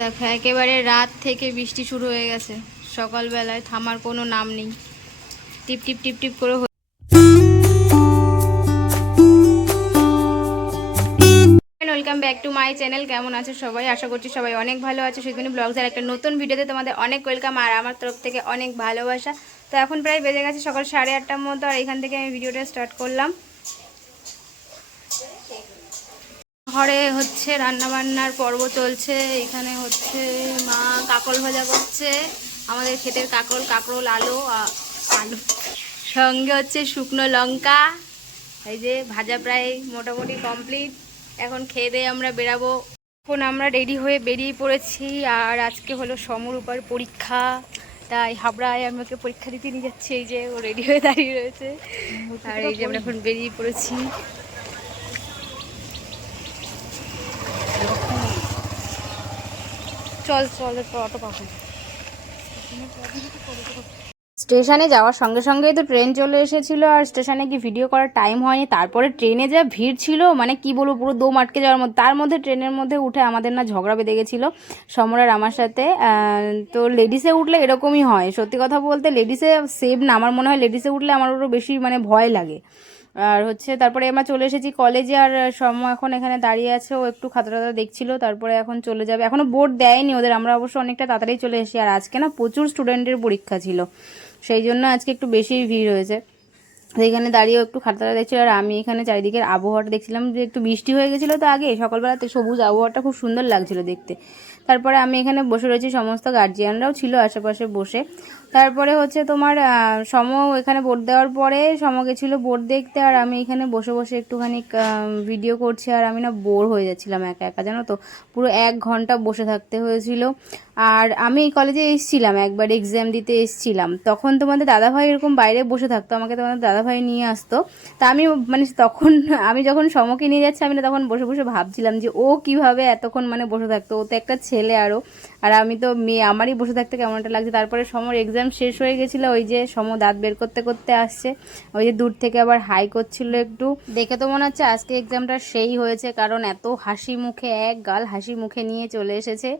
দেখো, একেবারে রাত থেকে বৃষ্টি শুরু হয়ে গেছে। সকালবেলায় থামার কোনো নাম নেই। টিপ টিপ টিপ টিপ করে welcome back to my channel কেমন আছে সবাই? আশা করছি সবাই অনেক ভালো আছে। সুজমিনী ব্লগসের একটা নতুন ভিডিওতে তোমাদের অনেক ওয়েলকাম আর আমার তরফ থেকে অনেক ভালোবাসা। তো এখন প্রায় বেজে গেছে সকাল সাড়ে আটটার মতো, আর এখান থেকে আমি ভিডিওটা স্টার্ট করলাম। ঘরে হচ্ছে রান্না বান্নার পর্ব চলছে। এখানে হচ্ছে মা কাকল ভাজা করছে। আমাদের ক্ষেতের কাকল কাকরোল আলু আলু সঙ্গে হচ্ছে শুকনো লঙ্কা। এই যে ভাজা প্রায় মোটামুটি কমপ্লিট। এখন খেয়ে দিয়ে আমরা বেরাবো। এখন আমরা রেডি হয়ে বেরিয়ে পড়েছি। আর আজকে হলো সমরূপার পরীক্ষা। তাই হাবড়ায় আমি ওকে পরীক্ষা দিতে নিয়ে যাচ্ছি। এই যে ও রেডি হয়ে দাঁড়িয়ে রয়েছে। আর এই যে আমরা এখন বেরিয়ে পড়েছি। চল চল অটো স্টেশনে যাওয়ার সঙ্গে সঙ্গেই তো ট্রেন চলে এসেছিল, আর স্টেশনে গিয়ে ভিডিও করার টাইম হয়নি। তারপরে ট্রেনে যা ভিড় ছিল মানে কি বলব, পুরো দম আটকে যাওয়ার মধ্যে, তার মধ্যে ট্রেনের মধ্যে উঠে আমাদের না ঝগড়া বেঁধে গেছিল সমরার আমার সাথে। তো লেডিসে উঠলে এরকমই হয়। সত্যি কথা বলতে লেডিসে সেভ না, আমার মনে হয় লেডিসে উঠলে আমার ওরও বেশি মানে ভয় লাগে। আর হচ্ছে তারপরে আমরা চলে এসেছি কলেজে আর সম এখন এখানে দাঁড়িয়ে আছে। ও একটু খাতা টাতা দেখছিল, তারপরে এখন চলে যাবে। এখনও বোর্ড দেয়নি ওদের, আমরা অবশ্য অনেকটা তাড়াতাড়ি চলে এসেছি। আর আজকে না প্রচুর স্টুডেন্টের পরীক্ষা ছিল, সেই জন্য আজকে একটু বেশি ভিড় হয়েছে। তো এখানে দাঁড়িয়ে একটু খাতা টাতা দেখছিল, আর আমি এখানে চারিদিকের আবহাওয়াটা দেখছিলাম যে একটু বৃষ্টি হয়ে গেছিল তো আগে, সকালবেলাতে সবুজ আবহাওয়াটা খুব সুন্দর লাগছিল দেখতে। তারপরে আমি এখানে বসে রয়েছি, সমস্ত গার্জিয়ানরাও ছিল আশেপাশে বসে। তারপরে হচ্ছে তোমার সম এখানে বোর্ড দেওয়ার পরে সম গেছিল বোর্ড দেখতে, আর আমি এখানে বসে বসে একটুখানি ভিডিও করছি, আর আমি না বোর হয়ে যাচ্ছিলাম একা একা, জানো তো? পুরো এক ঘণ্টা বসে থাকতে হয়েছিল। আর আমি এই কলেজে এসেছিলাম, একবার এক্সাম দিতে এসেছিলাম। তখন তোমাদের দাদাভাই এরকম বাইরে বসে থাকতো, আমাকে তোমাদের দাদাভাই নিয়ে আসতো। তা আমি মানে তখন আমি যখন সমকে নিয়ে যাচ্ছি, আমি না তখন বসে বসে ভাবছিলাম যে ও কীভাবে এতক্ষণ মানে বসে থাকতো, ও তো একটা ছেলে আরও আর আমি তো মেয়ে, আমারই বসে থাকতে কেমন একটা লাগছে। তারপরে সমর এক্সাম শেষ হয়ে গেছিল, ওই যে সম দাঁত বের করতে করতে আসছে। ওই যে দূর থেকে আবার হাই করছিল একটু। দেখে তো মনে হচ্ছে আজকে এক্সামটা সেই হয়েছে, কারণ এত হাসি মুখে, এক গাল হাসি মুখে নিয়ে চলে এসেছে।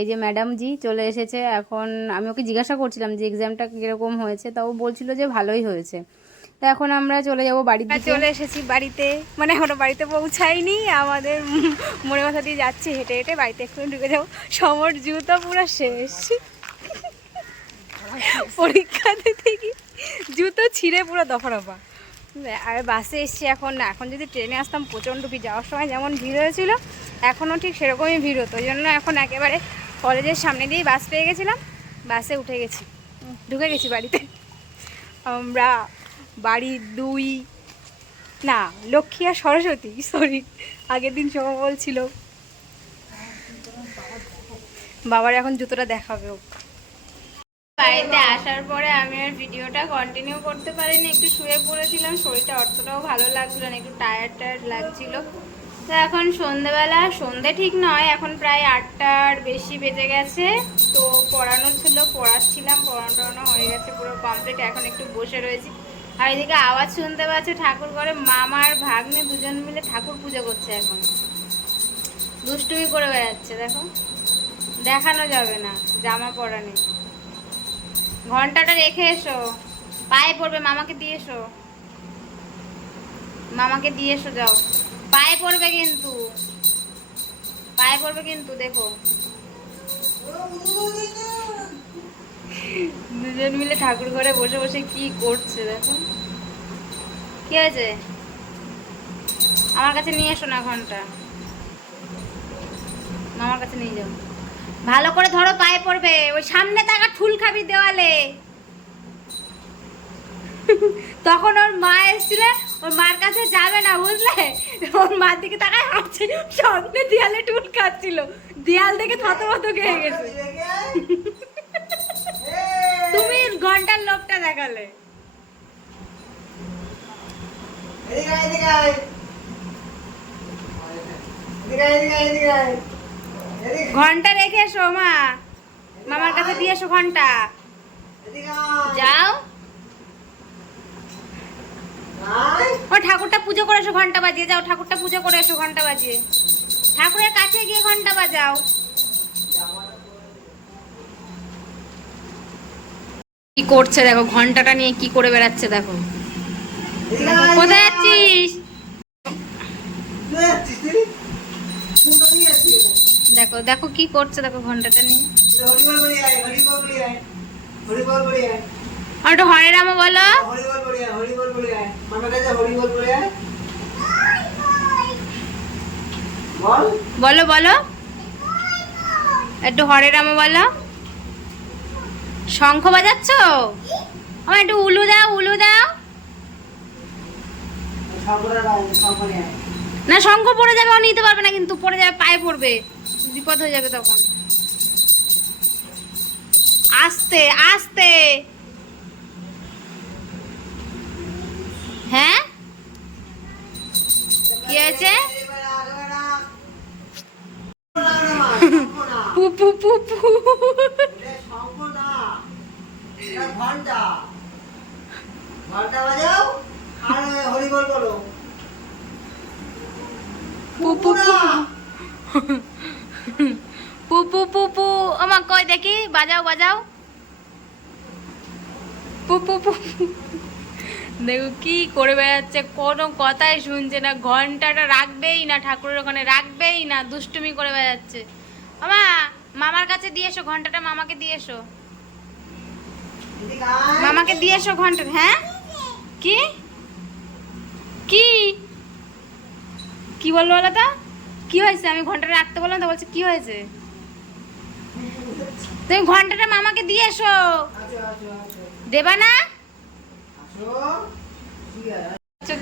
এই যে ম্যাডাম জি চলে এসেছে। এখন আমি ওকে জিজ্ঞাসা করছিলাম যে এক্সামটা কীরকম হয়েছে তাও বলছিল যে ভালোই হয়েছে। তো এখন আমরা চলে যাব বাড়িতে চলে এসেছি বাড়িতে। মানে এখনও বাড়িতে পৌঁছাইনি আমাদের মনে মাথা দিয়ে যাচ্ছি হেঁটে হেঁটে বাড়িতে একটু ঢুকে যাব। সমর জুতো পুরো শেষ। পরীক্ষা দিতে কি জুতো ছিঁড়ে পুরো দফা আর বাসে এসছি এখন না এখন যদি ট্রেনে আসতাম প্রচণ্ড ভিড় যাওয়ার সময় যেমন ভিড় হয়েছিল এখনও ঠিক সেরকমই ভিড় হতো। ওই জন্য এখন একেবারে কলেজের সামনে দিয়েই বাস পেয়ে গেছিলাম, বাসে উঠে গেছি। ঢুকে গেছি বাড়িতে। আমরা বাড়ি দুই, না, লক্ষ্মী আর সরস্বতী সরি আগের দিন সব বলছিল। বাবার এখন জুতোটা দেখাবে ও। বাড়িতে আসার পরে আমি আর ভিডিওটা কন্টিনিউ করতে পারিনি, একটু শুয়ে পড়েছিলাম, শরীরটা অতটাও ভালো লাগছিল না, একটু টায়ার্ড টায়ার্ড লাগছিল। তো এখন সন্ধেবেলা, সন্ধে ঠিক নয়, এখন প্রায় আটটার বেশি বেজে গেছে। তো পড়ানো ছিল, পড়াচ্ছিলাম, পড়ানো টড়ানো হয়ে গেছে পুরো কমপ্লিট এখন একটু বসে রয়েছি। আর এদিকে আওয়াজ শুনতে পাচ্ছে ঠাকুর ঘরে, মামার ভাগ্নে দুজন মিলে ঠাকুর পুজো করছে এখন। দুষ্টুমি করে বেড়াচ্ছে, দেখো। দেখানো যাবে না, জামা পরা নেই। ঘন্টাটা রেখে এসো। পায়ে পড়বে, মামাকে দিয়ে এসো। মামাকে দিয়ে এসো, যাও। পায়ে পড়বে কিন্তু। পায়ে পড়বে কিন্তু দেখো। দুজন মিলে ঠাকুর ঘরে বসে বসে কি করছে দেখো। কি হয়েছে? আমার কাছে নিয়ে এসো না ঘণ্টা। মামার কাছে নিয়ে যাও। ভালো করে ধরো পায়ে পড়বে। ওই সামনে তাকা ঠুল খাবি দেওয়ালে। তখন ওর মা এসেছিল ওর মার কাছে যাবে না বুঝলে? মার দিকে তাকায় হাঁটছে সামনে দেয়ালে টুল খাচ্ছিল। দেয়াল দেখে গেছে। তুমি ঘণ্টার লোকটা দেখালে। ঘণ্টা রেখে এসো, মা। মামার কাছে দিয়ে এসো ঘণ্টা। যাও। ও, ঠাকুরটা পুজো করে এসো, ঘণ্টা বাজিয়ে যাও, ঠাকুরটা পুজো করে এসো, ঘণ্টা বাজিয়ে। ঠাকুরের কাছে গিয়ে ঘণ্টা বাজাও। কি করছে দেখো, ঘন্টাটা নিয়ে কি করে বেড়াচ্ছে দেখো। কোথায় যাচ্ছিস? দেখো দেখো কি করছে দেখো ঘন্টাটা নিয়ে। একটু হরে রাম বলো। বলি বলি। একটু হরে রাম বলো। শঙ্খ বাজাচ্ছ? আমার একটু উলু দাও উলু দাও। না, শঙ্খ পড়ে যাবে, ও নিতে পারবে না কিন্তু, পড়ে যাবে, পায়ে পড়বে। বিপদ হয়ে যাবে তখন। আস্তে আস্তে হ্যাঁ কি হয়েছে। পু পু পু পু এটা শঙ্খ না। এটা ঘণ্টা। ঘণ্টা বাজাও আর হরিবল বলো পু পু পু পু পু পু পু আমার কই দেখি বাজাও বাজাও পু পু পু দেখো কি করে বেড়াচ্ছে, কোনো কথাই শুনছে না, ঘন্টাটা রাখবেই না, ঠাকুরের ওখানে রাখবেই না, দুষ্টুমি করে বেড়াচ্ছে। মামা, মামার কাছে দিয়ে এসো ঘন্টাটা, মামাকে দিয়ে এসো। মামাকে দিয়ে এসো ঘণ্টা হ্যাঁ? কি? কি? কি বলল বলো তো? কি হয়েছে? আমি ঘন্টাটা রাখতে বললাম তো বলছে, কি হয়েছে? তুমি ঘন্টাটা মামাকে দিয়ে এসো। দেবা না আসো। ঠিক আছে। আচ্ছা,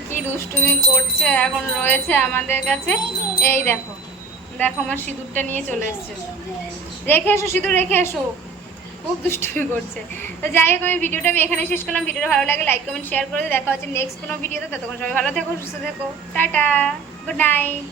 কি দুষ্টুমি করছে? এখন রয়েছে আমাদের কাছে। এই দেখো দেখো আমার সিঁদুরটা নিয়ে চলে এসছে। রেখে এসো, সিঁদুর রেখে এসো। খুব দুষ্টুমি করছে। তো যাই হোক, আমি ভিডিওটা আমি এখানে শেষ করলাম। ভিডিওটা ভালো লাগে লাইক কমেন্ট শেয়ার করে। দেখা হচ্ছে নেক্সট কোনো ভিডিওতে। ততক্ষণ সবাই ভালো থেকো, সুস্থ থেকো। Tata good night